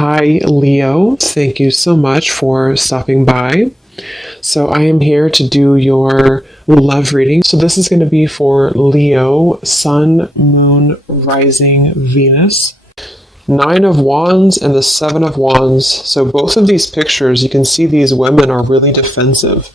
Hi, Leo. Thank you so much for stopping by. So, I am here to do your love reading. So, this is going to be for Leo, Sun, Moon, Rising, Venus. Nine of Wands and the Seven of Wands. So both of these pictures, you can see these women are really defensive.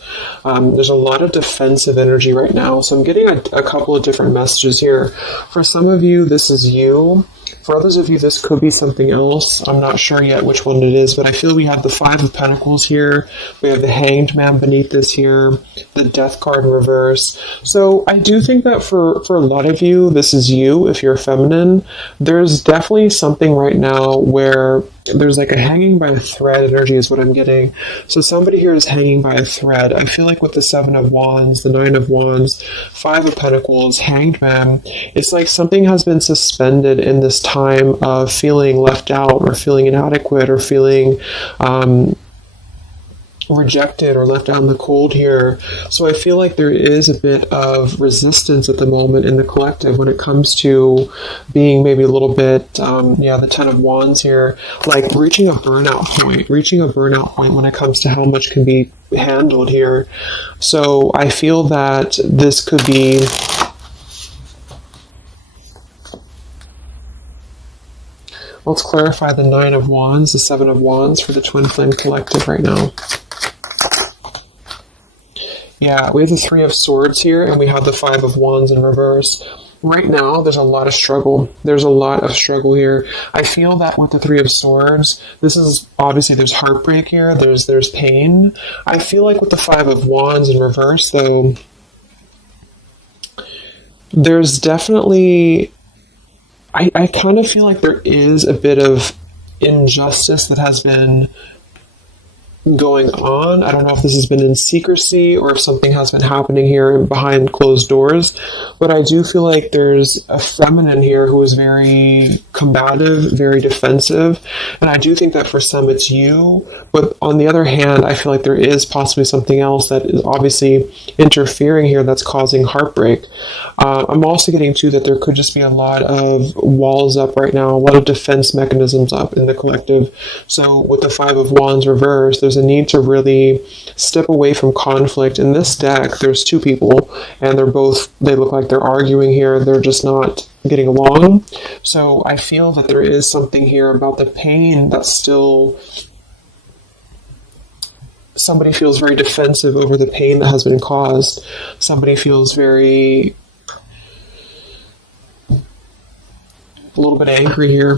There's a lot of defensive energy right now. So I'm getting a couple of different messages here. For some of you, this is you. For others of you, this could be something else. I'm not sure yet which one it is, but I feel we have the Five of Pentacles here. We have the Hanged Man beneath this here, the Death card in reverse. So I do think that for a lot of you, this is you, if you're feminine. There's definitely something right now where there's like a hanging by a thread energy is what I'm getting. So somebody here is hanging by a thread. I feel like with the Seven of Wands, the Nine of Wands, Five of Pentacles, Hanged Man, it's like something has been suspended in this time of feeling left out or feeling inadequate or feeling rejected or left out in the cold here. So I feel like there is a bit of resistance at the moment in the collective when it comes to being maybe a little bit, the Ten of Wands here, like reaching a burnout point when it comes to how much can be handled here. So I feel that this could be let's clarify the Nine of Wands, the Seven of Wands for the Twin Flame Collective right now. Yeah, we have the Three of Swords here, and we have the Five of Wands in reverse. Right now, there's a lot of struggle. There's a lot of struggle here. I feel that with the Three of Swords, this is obviously there's heartbreak here. There's pain. I feel like with the Five of Wands in reverse, though, there's definitely I kind of feel like there is a bit of injustice that has been going on. I don't know if this has been in secrecy or if something has been happening here behind closed doors, but I do feel like there's a feminine here who is very combative, very defensive, and I do think that for some it's you, but on the other hand, I feel like there is possibly something else that is obviously interfering here that's causing heartbreak. I'm also getting too that there could just be a lot of walls up right now, a lot of defense mechanisms up in the collective. So with the Five of Wands reversed, there's a need to really step away from conflict. In this deck, there's two people, and they look like they're arguing here. They're just not getting along. So I feel that there is something here about the pain that's still... Somebody feels very defensive over the pain that has been caused. Somebody feels a little bit angry here.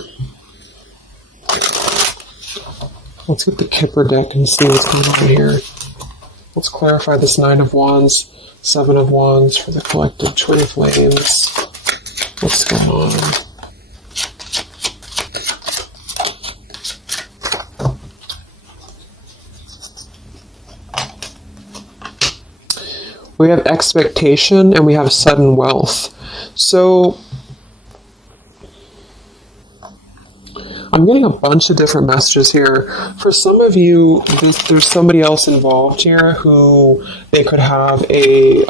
Let's get the Kipper deck and see what's going on here. Let's clarify this Nine of Wands, Seven of Wands for the collective Twin Flames. What's going on? We have expectation and we have sudden wealth. So I'm getting a bunch of different messages here. For some of you, there's somebody else involved here who they could have a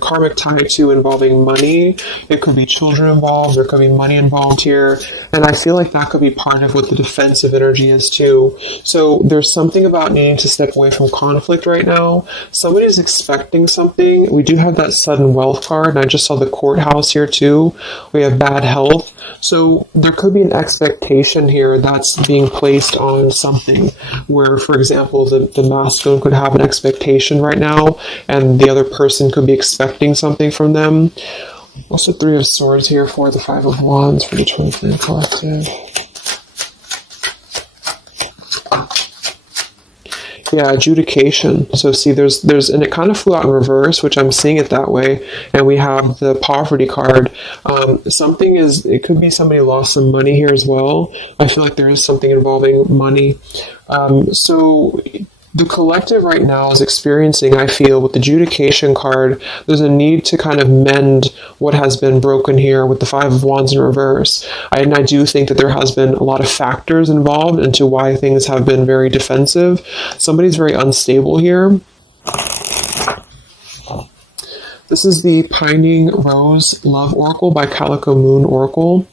karmic tie to involving money. It could be children involved. There could be money involved here. And I feel like that could be part of what the defensive energy is too. So there's something about needing to step away from conflict right now. Somebody's expecting something. We do have that sudden wealth card, and I just saw the courthouse here too. We have bad health. So there could be an expectation here that's being placed on something where, for example, the masculine could have an expectation right now and the other person could be expecting something from them. What's the Three of Swords here for the Five of Wands for the Twin Flame Collective? Yeah, adjudication. So see, there's, and it kind of flew out in reverse, which I'm seeing it that way. And we have the poverty card. It could be somebody lost some money here as well. I feel like there is something involving money. So the collective right now is experiencing, I feel, with the adjudication card, there's a need to kind of mend what has been broken here with the Five of Wands in reverse. And I do think that there has been a lot of factors involved into why things have been very defensive. Somebody's very unstable here. This is the Pining Rose Love Oracle by Calico Moon Oracle.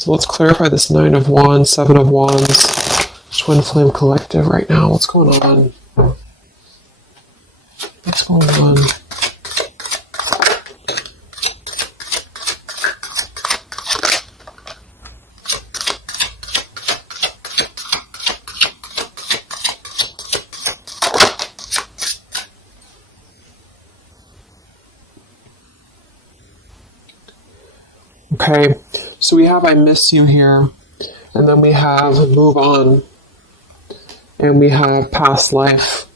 So let's clarify this Nine of Wands, Seven of Wands, Twin Flame Collective right now. What's going on? What's going on? Okay, so we have I miss you here, and then we have move on, and we have past life.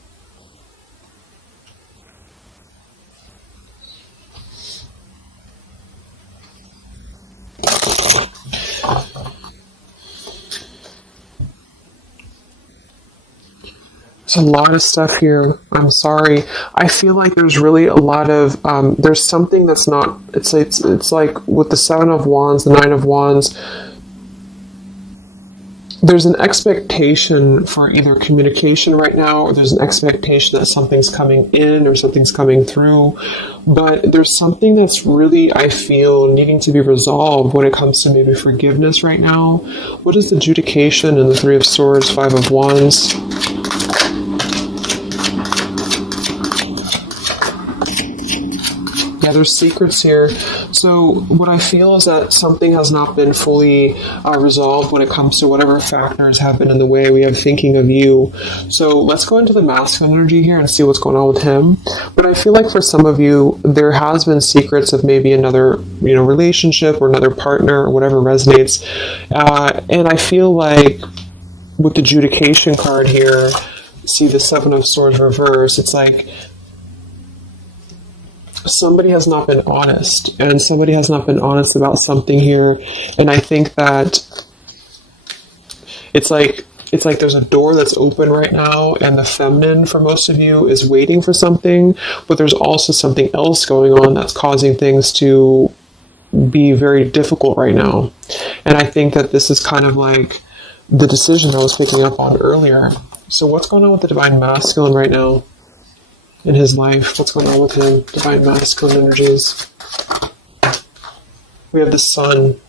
There's a lot of stuff here. I'm sorry. I feel like there's really a lot of there's something that's not. It's like with the Seven of Wands, the Nine of Wands. There's an expectation for either communication right now, or there's an expectation that something's coming in or something's coming through. But there's something that's really, I feel, needing to be resolved when it comes to maybe forgiveness right now. What is the adjudication in the Three of Swords, Five of Wands? Yeah, there's secrets here. So what I feel is that something has not been fully resolved when it comes to whatever factors have been in the way. We have thinking of you. So let's go into the masculine energy here and see what's going on with him. But I feel like for some of you, there has been secrets of maybe another, relationship or another partner or whatever resonates. And I feel like with the adjudication card here, see the Seven of Swords reverse, it's like somebody has not been honest, and somebody has not been honest about something here. And I think that it's like there's a door that's open right now, and the feminine for most of you is waiting for something, but there's also something else going on that's causing things to be very difficult right now. And I think that this is kind of like the decision I was picking up on earlier. So what's going on with the divine masculine right now in his life? What's going on with him? Divine masculine energies. We have the sun.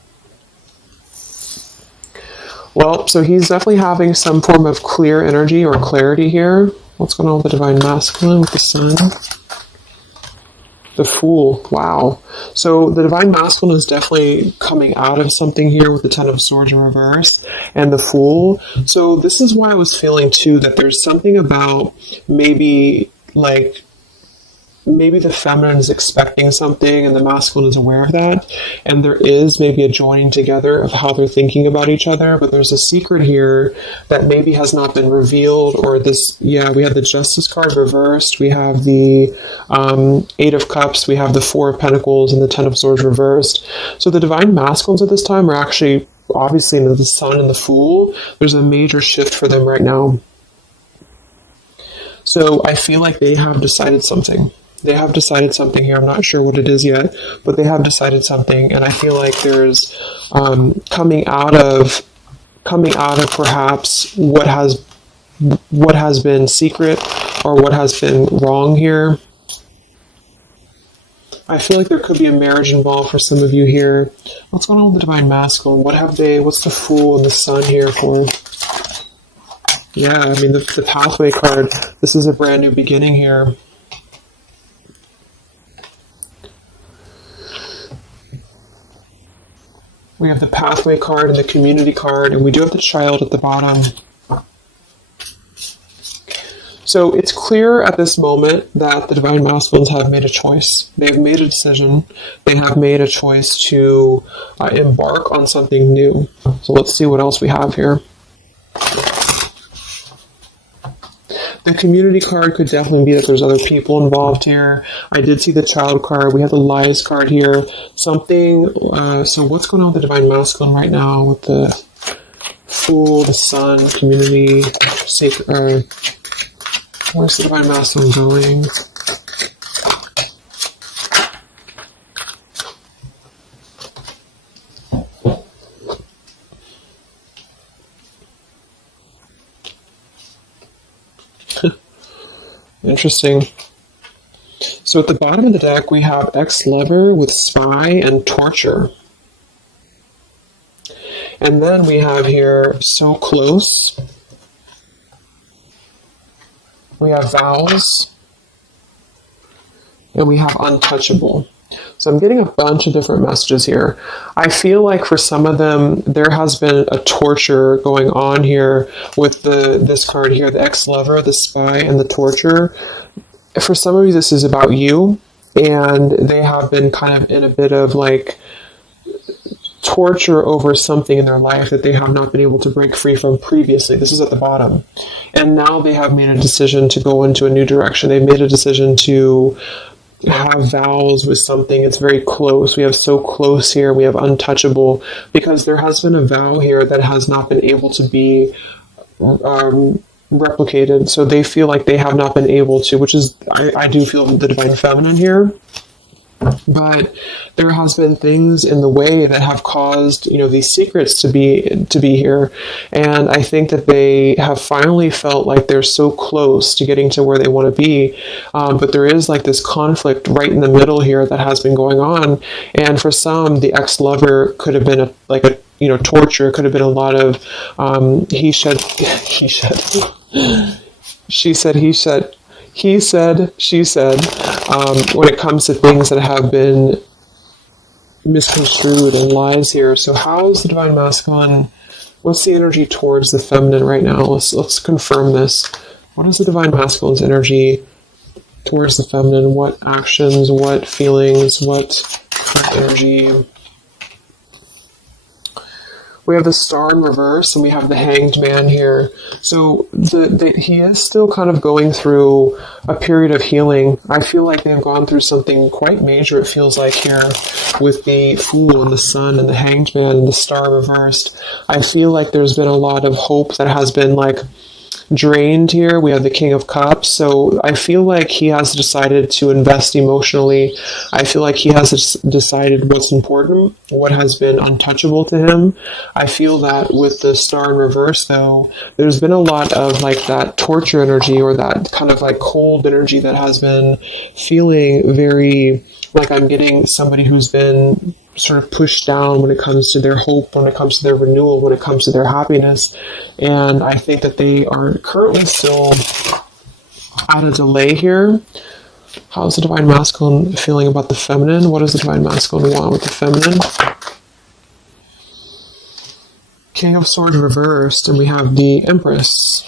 Well, so he's definitely having some form of clear energy or clarity here. What's going on with the divine masculine with the sun? The Fool. Wow. So the divine masculine is definitely coming out of something here with the Ten of Swords in reverse and the Fool. So this is why I was feeling too that there's something about maybe the feminine is expecting something and the masculine is aware of that, and there is maybe a joining together of how they're thinking about each other, but there's a secret here that maybe has not been revealed. Or this, we have the Justice card reversed, we have the Eight of Cups, we have the Four of Pentacles, and the Ten of Swords reversed. So the divine masculines at this time are actually obviously into the Sun and the Fool. There's a major shift for them right now. So I feel like they have decided something. They have decided something here. I'm not sure what it is yet, but they have decided something. And I feel like there's coming out of perhaps what has been secret or what has been wrong here. I feel like there could be a marriage involved for some of you here. What's going on with the divine masculine? What's the Fool and the Sun here for? Yeah, I mean, the Pathway card, this is a brand new beginning here. We have the Pathway card and the Community card, and we do have the Child at the bottom. So it's clear at this moment that the divine masculines have made a choice. They've made a decision. They have made a choice to embark on something new. So let's see what else we have here. The Community card could definitely be that there's other people involved here. I did see the Child card. We have the Lies card here. Something, so what's going on with the divine masculine right now with the Fool, the Sun, Community, sacred, where's the divine masculine going? Interesting. So at the bottom of the deck, we have ex-lover with spy and torture. And then we have here so close. We have vows. And we have untouchable. So I'm getting a bunch of different messages here. I feel like for some of them, there has been a torture going on here with this card here, the ex-lover, the spy, and the torture. For some of you, this is about you, and they have been kind of in a bit of like torture over something in their life that they have not been able to break free from previously. This is at the bottom. And now they have made a decision to go into a new direction. They've made a decision to have vows with something. It's very close. We have so close here. We have untouchable, because there has been a vow here that has not been able to be replicated. So they feel like they have not been able to, which is, I do feel the divine feminine here. But there has been things in the way that have caused, these secrets to be here. And I think that they have finally felt like they're so close to getting to where they want to be. But there is like this conflict right in the middle here that has been going on. And for some, the ex-lover could have been torture. It could have been a lot of he said, she said, he said, he said, she said, when it comes to things that have been misconstrued and lies here. So how is the divine masculine? What's the energy towards the feminine right now? Let's confirm this. What is the divine masculine's energy towards the feminine? What actions, what feelings, what energy? We have the Star in reverse, and we have the Hanged Man here. So he is still kind of going through a period of healing. I feel like they've gone through something quite major, it feels like, here with the Fool and the Sun and the Hanged Man and the Star reversed. I feel like there's been a lot of hope that has been like drained here. We have the King of Cups. So I feel like he has decided to invest emotionally. I feel like he has decided what's important, what has been untouchable to him. I feel that with the Star in reverse, though, there's been a lot of like that torture energy, or that kind of like cold energy that has been feeling very like I'm getting somebody who's been sort of pushed down when it comes to their hope, when it comes to their renewal, when it comes to their happiness. And I think that they are currently still at a delay here. How's the divine masculine feeling about the feminine? What does the divine masculine want with the feminine? King of Swords reversed, and we have the Empress.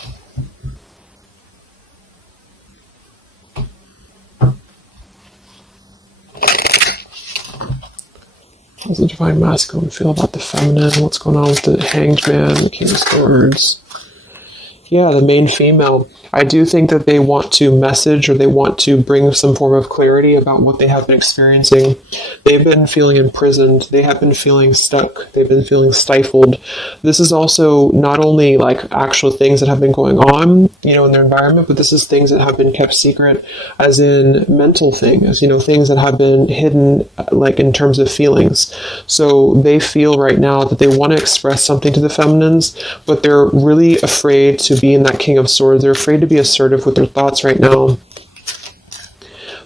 How does the divine masculine feel about the feminine? What's going on with the Hanged Man, the King of Swords? Yeah, the main female. I do think that they want to message, or they want to bring some form of clarity about what they have been experiencing. They've been feeling imprisoned. They have been feeling stuck. They've been feeling stifled. This is also not only like actual things that have been going on, in their environment, but this is things that have been kept secret, as in mental things, things that have been hidden, like in terms of feelings. So they feel right now that they want to express something to the feminines, but they're really afraid to be in that King of Swords. They're afraid to be assertive with their thoughts right now,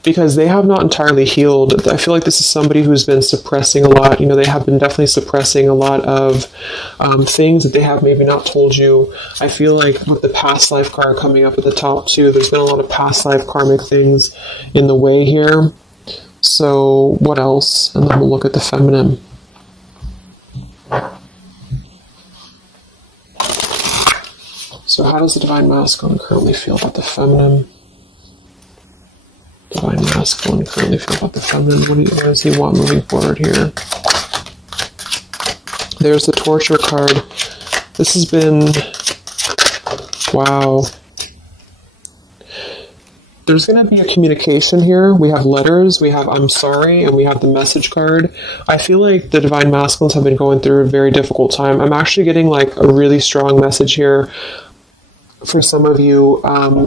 because they have not entirely healed. I feel like this is somebody who's been suppressing a lot. They have been definitely suppressing a lot of things that they have maybe not told you. I feel like with the past life card coming up at the top too, there's been a lot of past life karmic things in the way here. So what else? And then we'll look at the feminine. So how does the divine masculine currently feel about the feminine? Divine masculine currently feel about the feminine? What does he want moving forward here? There's the torture card. This has been... Wow. There's going to be a communication here. We have letters, we have I'm sorry, and we have the message card. I feel like the divine masculines have been going through a very difficult time. I'm actually getting like a really strong message here for some of you.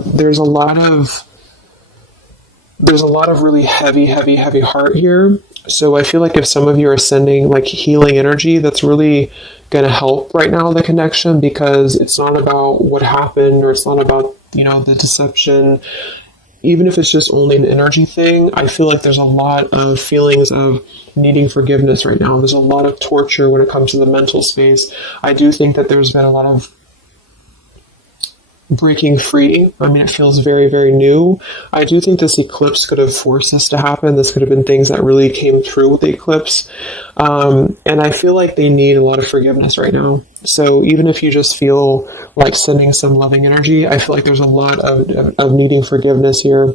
There's a lot of really heavy heart here. So I feel like if some of you are sending like healing energy, that's really going to help right now, the connection, because it's not about what happened, or it's not about, the deception. even if it's just only an energy thing, I feel like there's a lot of feelings of needing forgiveness right now. There's a lot of torture when it comes to the mental space. I do think that there's been a lot of breaking free. I mean, it feels very, very new. I do think this eclipse could have forced this to happen. This could have been things that really came through with the eclipse. And I feel like they need a lot of forgiveness right now. So even if you just feel like sending some loving energy, I feel like there's a lot of needing forgiveness here.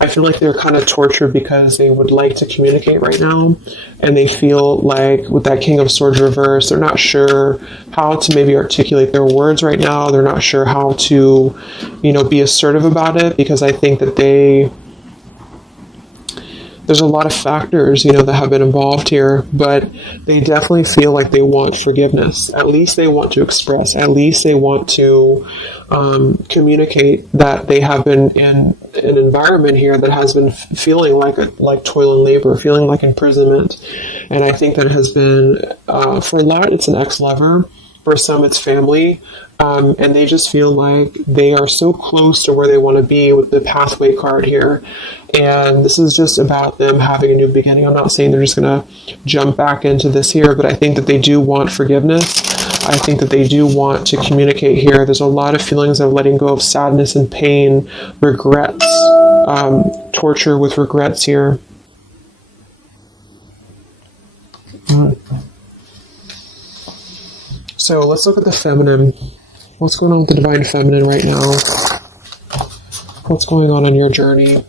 I feel like they're kind of tortured because they would like to communicate right now, and they feel like with that King of Swords reverse, they're not sure how to maybe articulate their words right now. They're not sure how to, be assertive about it, because I think that there's a lot of factors, that have been involved here, but they definitely feel like they want forgiveness. At least they want to express. At least they want to communicate that they have been in an environment here that has been feeling like toil and labor, feeling like imprisonment. And I think that has been, for a lot, it's an ex-lover. For some, it's family. And they just feel like they are so close to where they want to be with the pathway card here. And this is just about them having a new beginning. I'm not saying they're just going to jump back into this here, but I think that they do want forgiveness. I think that they do want to communicate here. There's a lot of feelings of letting go of sadness and pain, regrets, torture with regrets here. So let's look at the feminine. What's going on with the divine feminine right now? What's going on your journey?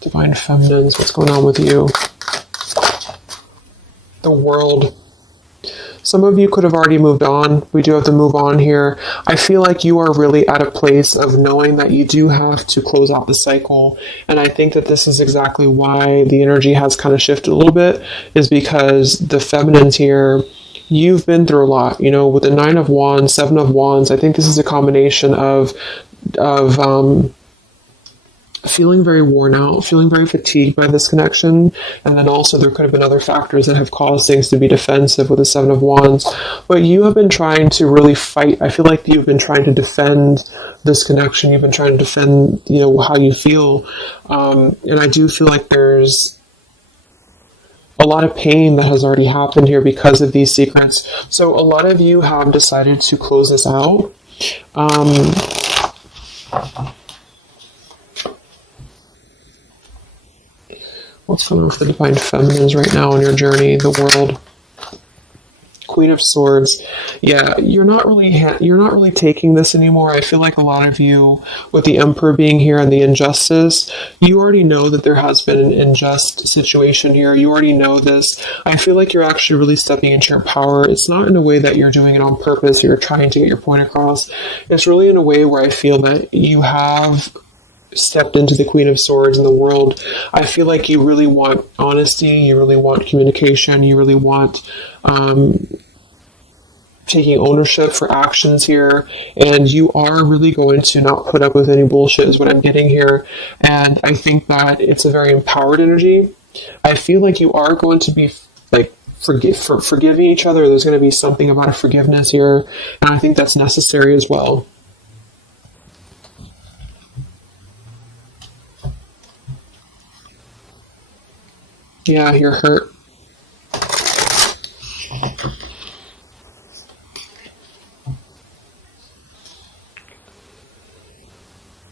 Divine feminines, what's going on with you? The world. Some of you could have already moved on. We do have to move on here. I feel like you are really at a place of knowing that you do have to close out the cycle. And I think that this is exactly why the energy has kind of shifted a little bit, is because the feminines here, you've been through a lot, with the 9 of Wands, 7 of Wands. I think this is a combination of feeling very worn out, feeling very fatigued by this connection. And then also there could have been other factors that have caused things to be defensive with the 7 of Wands. But you have been trying to really fight. I feel like you've been trying to defend this connection. You've been trying to defend, how you feel. And I do feel like there's a lot of pain that has already happened here because of these secrets. So a lot of you have decided to close this out. What's going on with the divine feminines right now on your journey, the world? Queen of Swords. Yeah, you're not really taking this anymore. I feel like a lot of you, with the Emperor being here and the injustice, you already know that there has been an unjust situation here. You already know this. I feel like you're actually really stepping into your power. It's not in a way that you're doing it on purpose, or you're trying to get your point across. It's really in a way where I feel that you have stepped into the Queen of Swords in the world. I feel like you really want honesty, you really want communication, you really want taking ownership for actions here, and you are really going to not put up with any bullshit is what I'm getting here. And I think that it's a very empowered energy. I feel like you are going to be like forgiving each other. There's going to be something about a forgiveness here, and I think that's necessary as well. Yeah, you're hurt.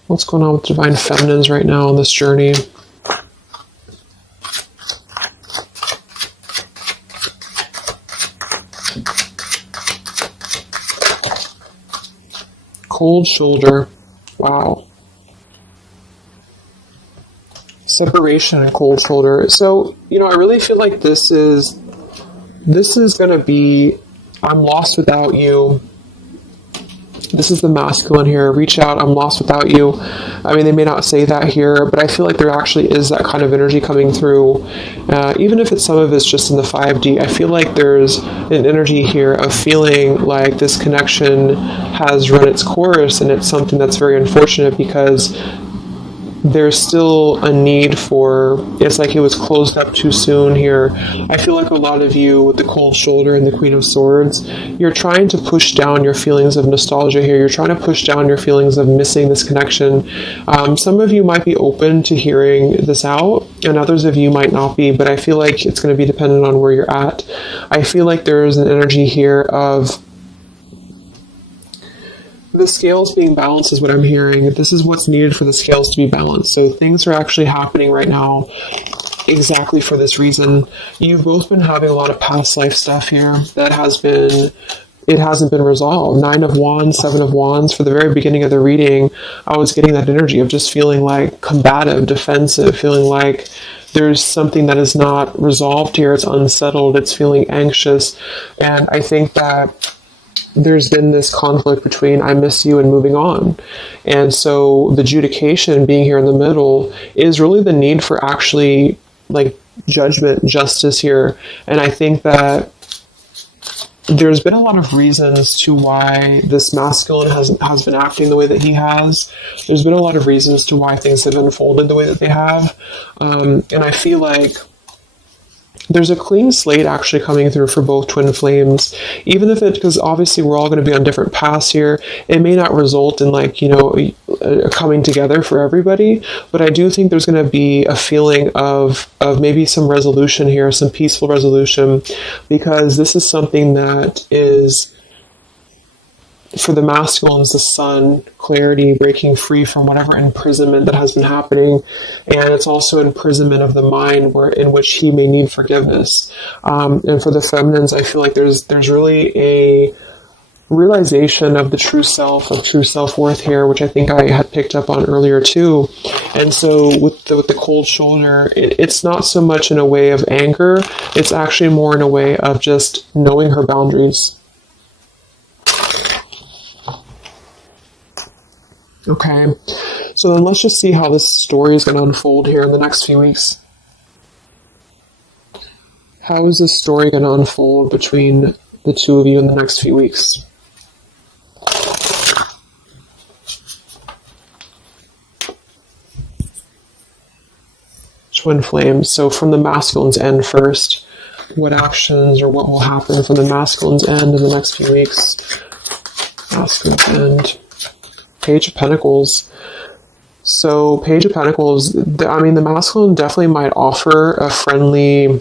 What's going on with divine feminines right now on this journey? Cold shoulder. Wow. Separation and cold shoulder. So, I really feel like this is going to be, I'm lost without you. This is the masculine here. Reach out, I'm lost without you. I mean, they may not say that here, but I feel like there actually is that kind of energy coming through. Even if some of it's just in the 5D, I feel like there's an energy here of feeling like this connection has run its course, and it's something that's very unfortunate because there's still a need for, it's like it was closed up too soon here. I feel like a lot of you with the cold shoulder and the Queen of Swords, you're trying to push down your feelings of nostalgia here. You're trying to push down your feelings of missing this connection. Some of you might be open to hearing this out, and others of you might not be, but I feel like it's going to be dependent on where you're at. I feel like there's an energy here of the scales being balanced is what I'm hearing. This is what's needed for the scales to be balanced. So things are actually happening right now exactly for this reason. You've both been having a lot of past life stuff here that it hasn't been resolved. 9 of Wands, 7 of Wands. For the very beginning of the reading, I was getting that energy of just feeling like combative, defensive, feeling like there's something that is not resolved here. It's unsettled. It's feeling anxious. And I think that there's been this conflict between I miss you and moving on. And so the adjudication being here in the middle is really the need for actually like judgment, justice here. And I think that there's been a lot of reasons to why this masculine has been acting the way that he has. There's been a lot of reasons to why things have unfolded the way that they have. And I feel like there's a clean slate actually coming through for both twin flames, even if because obviously we're all going to be on different paths here. It may not result in like, a coming together for everybody, but I do think there's going to be a feeling of maybe some resolution here, some peaceful resolution, because this is something that is, for the masculines, the sun, clarity, breaking free from whatever imprisonment that has been happening. And it's also imprisonment of the mind in which he may need forgiveness. And for the feminines, I feel like there's really a realization of the true self, of true self-worth here, which I think I had picked up on earlier too. And so with the cold shoulder, it's not so much in a way of anger. It's actually more in a way of just knowing her boundaries. Okay, so then let's just see how this story is going to unfold here in the next few weeks. How is this story going to unfold between the two of you in the next few weeks? Twin flames. So from the masculine's end first, what actions or what will happen from the masculine's end in the next few weeks? Masculine's end. Page of Pentacles. So Page of Pentacles, the masculine definitely might offer a friendly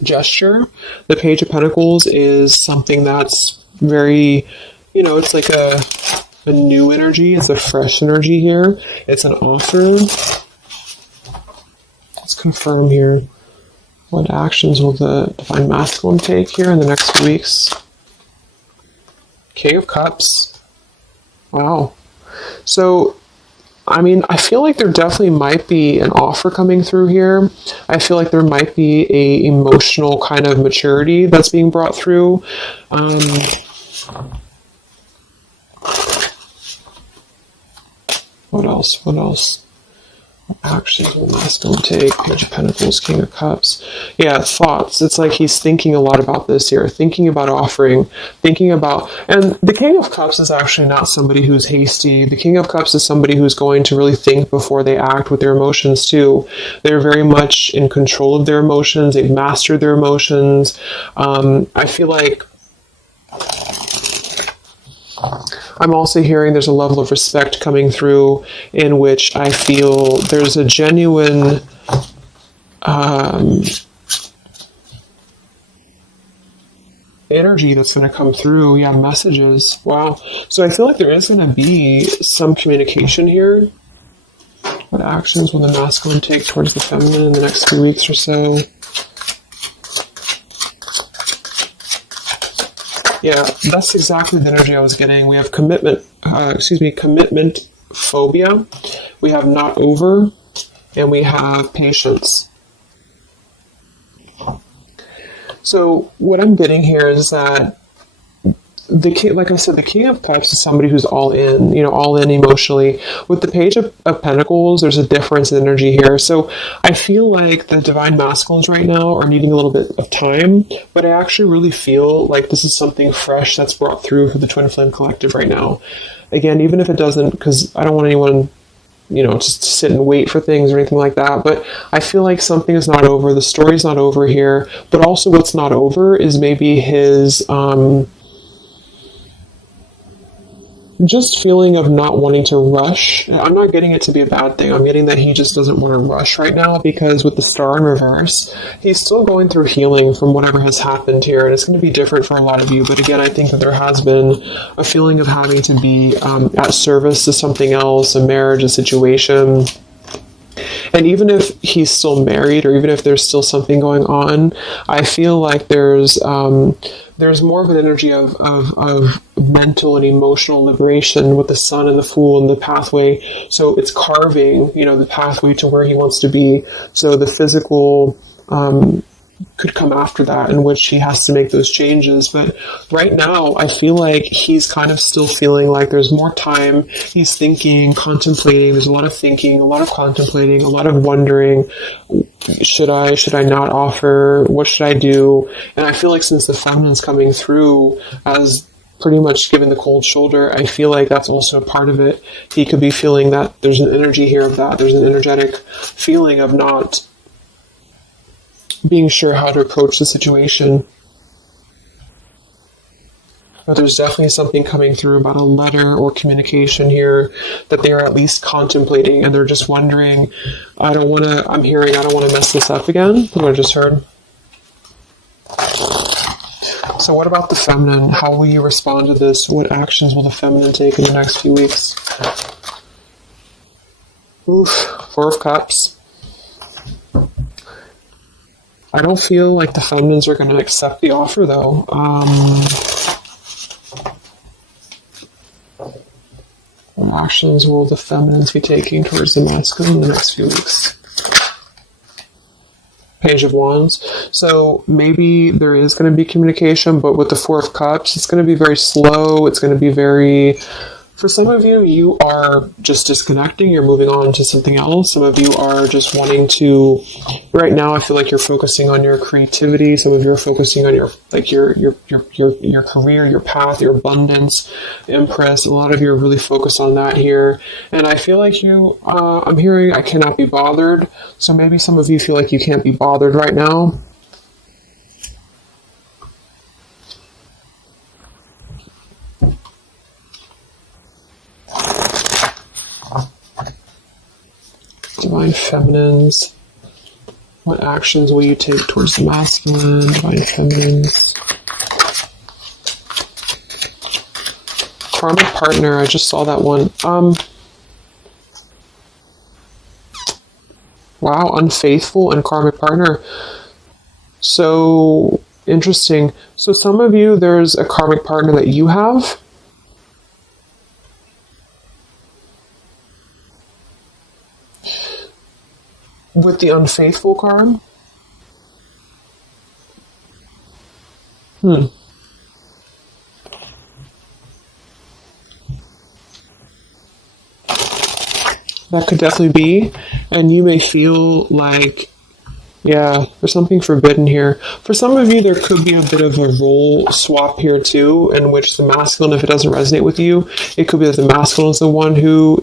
gesture. The Page of Pentacles is something that's very, it's like a new energy. It's a fresh energy here. It's an offer. Let's confirm here. What actions will the Divine Masculine take here in the next few weeks? King of Cups. Wow. So, I feel like there definitely might be an offer coming through here. I feel like there might be a emotional kind of maturity that's being brought through. What else? Actions will masculine take? Page of Pentacles, King of Cups. Yeah, thoughts. It's like he's thinking a lot about this here, thinking about offering, and the King of Cups is actually not somebody who's hasty. The King of Cups is somebody who's going to really think before they act with their emotions too. They're very much in control of their emotions. They've mastered their emotions. I feel like I'm also hearing there's a level of respect coming through in which I feel there's a genuine energy that's going to come through. Yeah, messages. Wow. So I feel like there is going to be some communication here. What actions will the masculine take towards the feminine in the next few weeks or so? Yeah, that's exactly the energy I was getting. We have commitment phobia. We have not over, and we have patience. So what I'm getting here is that like I said, the King of Cups is somebody who's all in, all in emotionally. With the Page of Pentacles, there's a difference in energy here. So I feel like the Divine Masculines right now are needing a little bit of time, but I actually really feel like this is something fresh that's brought through for the Twin Flame Collective right now. Again, even if it doesn't, because I don't want anyone just sit and wait for things or anything like that. But I feel like something is not over. The story's not over here. But also what's not over is maybe his just feeling of not wanting to rush. I'm not getting it to be a bad thing. I'm getting that he just doesn't want to rush right now, because with the star in reverse, he's still going through healing from whatever has happened here, and it's going to be different for a lot of you. But again, I think that there has been a feeling of having to be at service to something else, a marriage, a situation. And even if he's still married, or even if there's still something going on, I feel like there's more of an energy of mental and emotional liberation with the sun and the fool and the pathway. So it's carving, the pathway to where he wants to be. So the physical could come after that, in which he has to make those changes. But right now, I feel like he's kind of still feeling like there's more time. He's thinking, contemplating. There's a lot of thinking, a lot of contemplating, a lot of wondering. Should I not offer? What should I do? And I feel like since the feminine's coming through as pretty much giving the cold shoulder, I feel like that's also a part of it. He could be feeling that there's an energy here of that. There's an energetic feeling of not being sure how to approach the situation. But there's definitely something coming through about a letter or communication here that they are at least contemplating, and they're just wondering, I don't want to mess this up again, what I just heard. So what about the feminine? How will you respond to this? What actions will the feminine take in the next few weeks? Oof, Four of Cups. I don't feel like the feminines are going to accept the offer, though. What actions will the feminines be taking towards the masculine in the next few weeks? Page of Wands. So maybe there is going to be communication, but with the Four of Cups, it's going to be very slow. It's going to be very... For some of you, you are just disconnecting. You're moving on to something else. Some of you are just wanting to... Right now, I feel like you're focusing on your creativity. Some of you are focusing on your career, your path, your abundance, Empress. A lot of you are really focused on that here. And I feel like you... I'm hearing I cannot be bothered. So maybe some of you feel like you can't be bothered right now. Divine Feminines. What actions will you take towards the masculine? Divine Feminines. Karmic partner. I just saw that one. Wow, unfaithful and karmic partner. So interesting. So some of you, there's a karmic partner that you have. With the unfaithful card? That could definitely be. And you may feel like, yeah, there's something forbidden here. For some of you, there could be a bit of a role swap here too, in which the masculine, if it doesn't resonate with you, it could be that the masculine is the one who,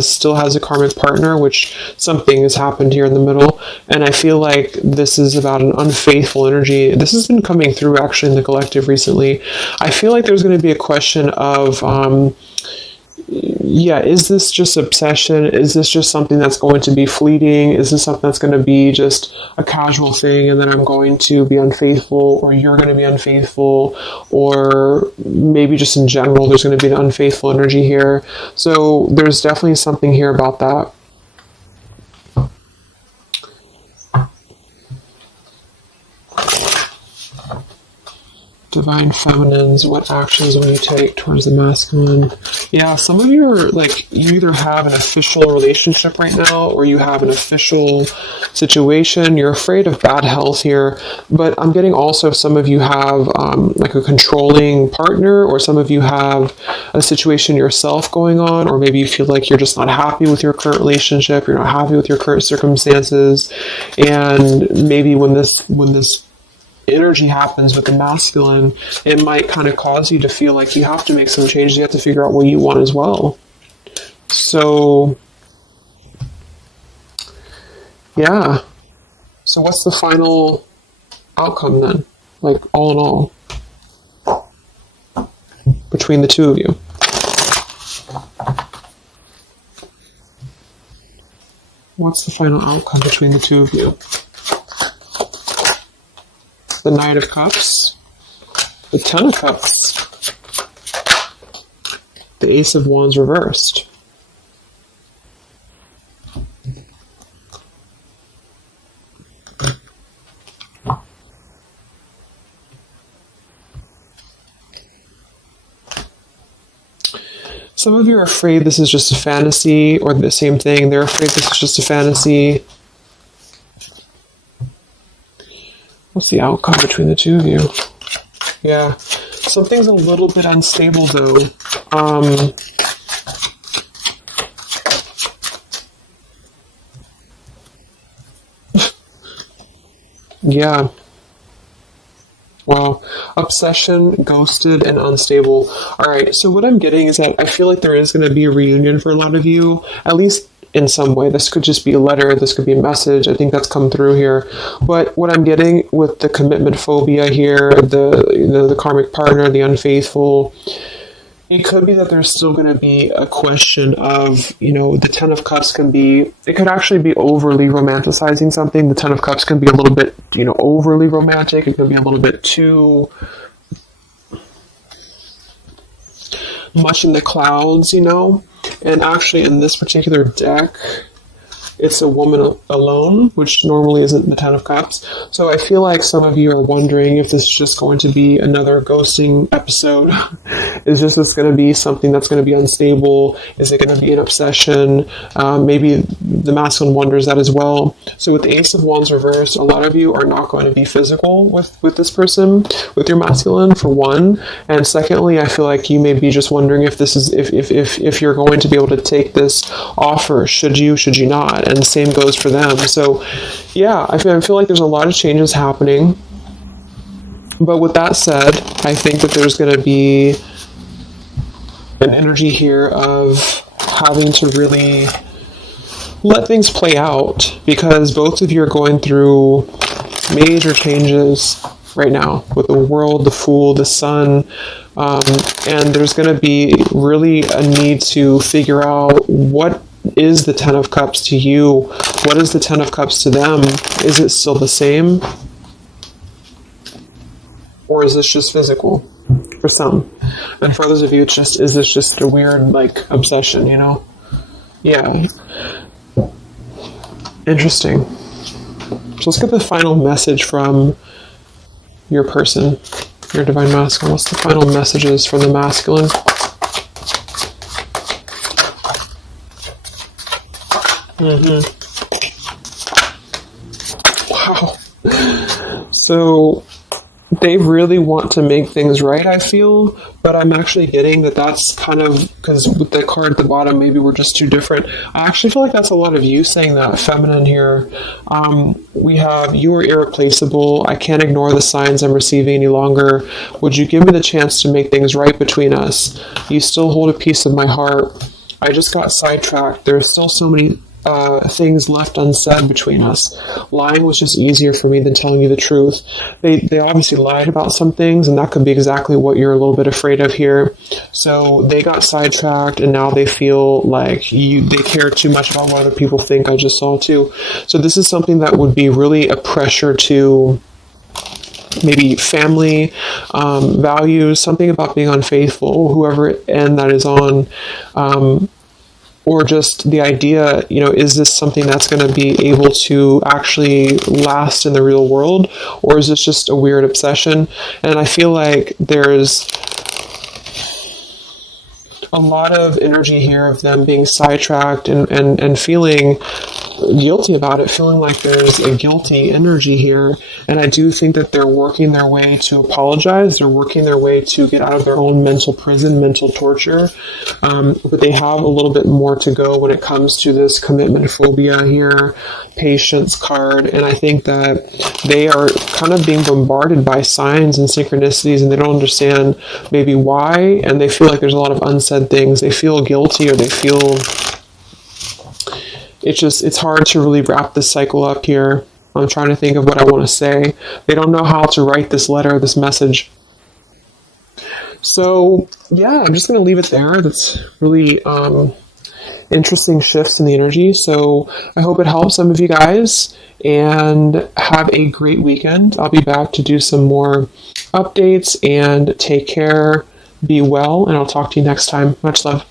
still has a karmic partner, which something has happened here in the middle. And I feel like this is about an unfaithful energy. This has been coming through actually in the collective recently. I feel like there's going to be a question of, is this just obsession? Is this just something that's going to be fleeting? Is this something that's going to be just a casual thing, and then I'm going to be unfaithful, or you're going to be unfaithful, or maybe just in general there's going to be an unfaithful energy here. So there's definitely something here about that. Divine Feminines, what actions will you take towards the masculine? Yeah, some of you are you either have an official relationship right now, or you have an official situation. You're afraid of bad health here, but I'm getting also some of you have a controlling partner, or some of you have a situation yourself going on, or maybe you feel like you're just not happy with your current relationship, you're not happy with your current circumstances, and maybe when this energy happens with the masculine, it might kind of cause you to feel like you have to make some changes. You have to figure out what you want as well. So Yeah. So what's the final outcome then? Like, all in all, between the two of you? What's the final outcome between the two of you? The Knight of Cups, the Ten of Cups, the Ace of Wands reversed. Some of you are afraid this is just a fantasy, or the same thing, they're afraid this is just a fantasy. What's the outcome between the two of you? Yeah, something's a little bit unstable though. Yeah. Wow. Obsession, ghosted, and unstable. Alright, so what I'm getting is that I feel like there is going to be a reunion for a lot of you, at least in some way. This could just be a letter, this could be a message. I think that's come through here. But what I'm getting with the commitment phobia here, the karmic partner, the unfaithful, it could be that there's still going to be a question of, the Ten of Cups it could actually be overly romanticizing something. The Ten of Cups can be a little bit, overly romantic. It can be a little bit too much in the clouds, And actually in this particular deck, it's a woman alone, which normally isn't the Ten of Cups. So I feel like some of you are wondering if this is just going to be another ghosting episode. Is this going to be something that's going to be unstable? Is it going to be an obsession? Maybe the masculine wonders that as well. So with the Ace of Wands reversed, a lot of you are not going to be physical with this person, with your masculine, for one. And secondly, I feel like you may be just wondering if this is if you're going to be able to take this offer. Should you not? And the same goes for them. So yeah, I feel like there's a lot of changes happening. But with that said, I think that there's going to be an energy here of having to really let things play out, because both of you are going through major changes right now with the World, the Fool, the Sun, and there's going to be really a need to figure out what is the Ten of Cups to you? What is the Ten of Cups to them? Is it still the same? Or is this just physical for some? And for others of you, is this just a weird, obsession, Yeah. Interesting. So let's get the final message from your person, your divine masculine. What's the final messages from the masculine? Wow. So they really want to make things right, I feel, but I'm actually getting that's kind of, because with the card at the bottom, maybe we're just too different. I actually feel like that's a lot of you saying that, feminine here. We have, you are irreplaceable. I can't ignore the signs I'm receiving any longer. Would you give me the chance to make things right between us? You still hold a piece of my heart. I just got sidetracked. There are still so many things left unsaid between us. Lying was just easier for me than telling you the truth. They obviously lied about some things, and that could be exactly what you're a little bit afraid of here. So they got sidetracked, and now they feel like they care too much about what other people think. I just saw too. So this is something that would be really a pressure to maybe family, values, something about being unfaithful, whoever end that is on, or just the idea, is this something that's going to be able to actually last in the real world, or is this just a weird obsession? And I feel like there's a lot of energy here of them being sidetracked and feeling guilty about it, feeling like there's a guilty energy here. And I do think that they're working their way to apologize. They're working their way to get out of their own mental prison, mental torture. But they have a little bit more to go when it comes to this commitment phobia here, patience card. And I think that they are kind of being bombarded by signs and synchronicities, and they don't understand maybe why. And they feel like there's a lot of unsaid things. They feel guilty, or they feel it's hard to really wrap this cycle up here. I'm trying to think of what I want to say. They don't know how to write this letter, this message. So yeah, I'm just going to leave it there. That's really interesting shifts in the energy. So I hope it helps some of you guys, and have a great weekend. I'll be back to do some more updates, and take care, be well, and I'll talk to you next time. Much love.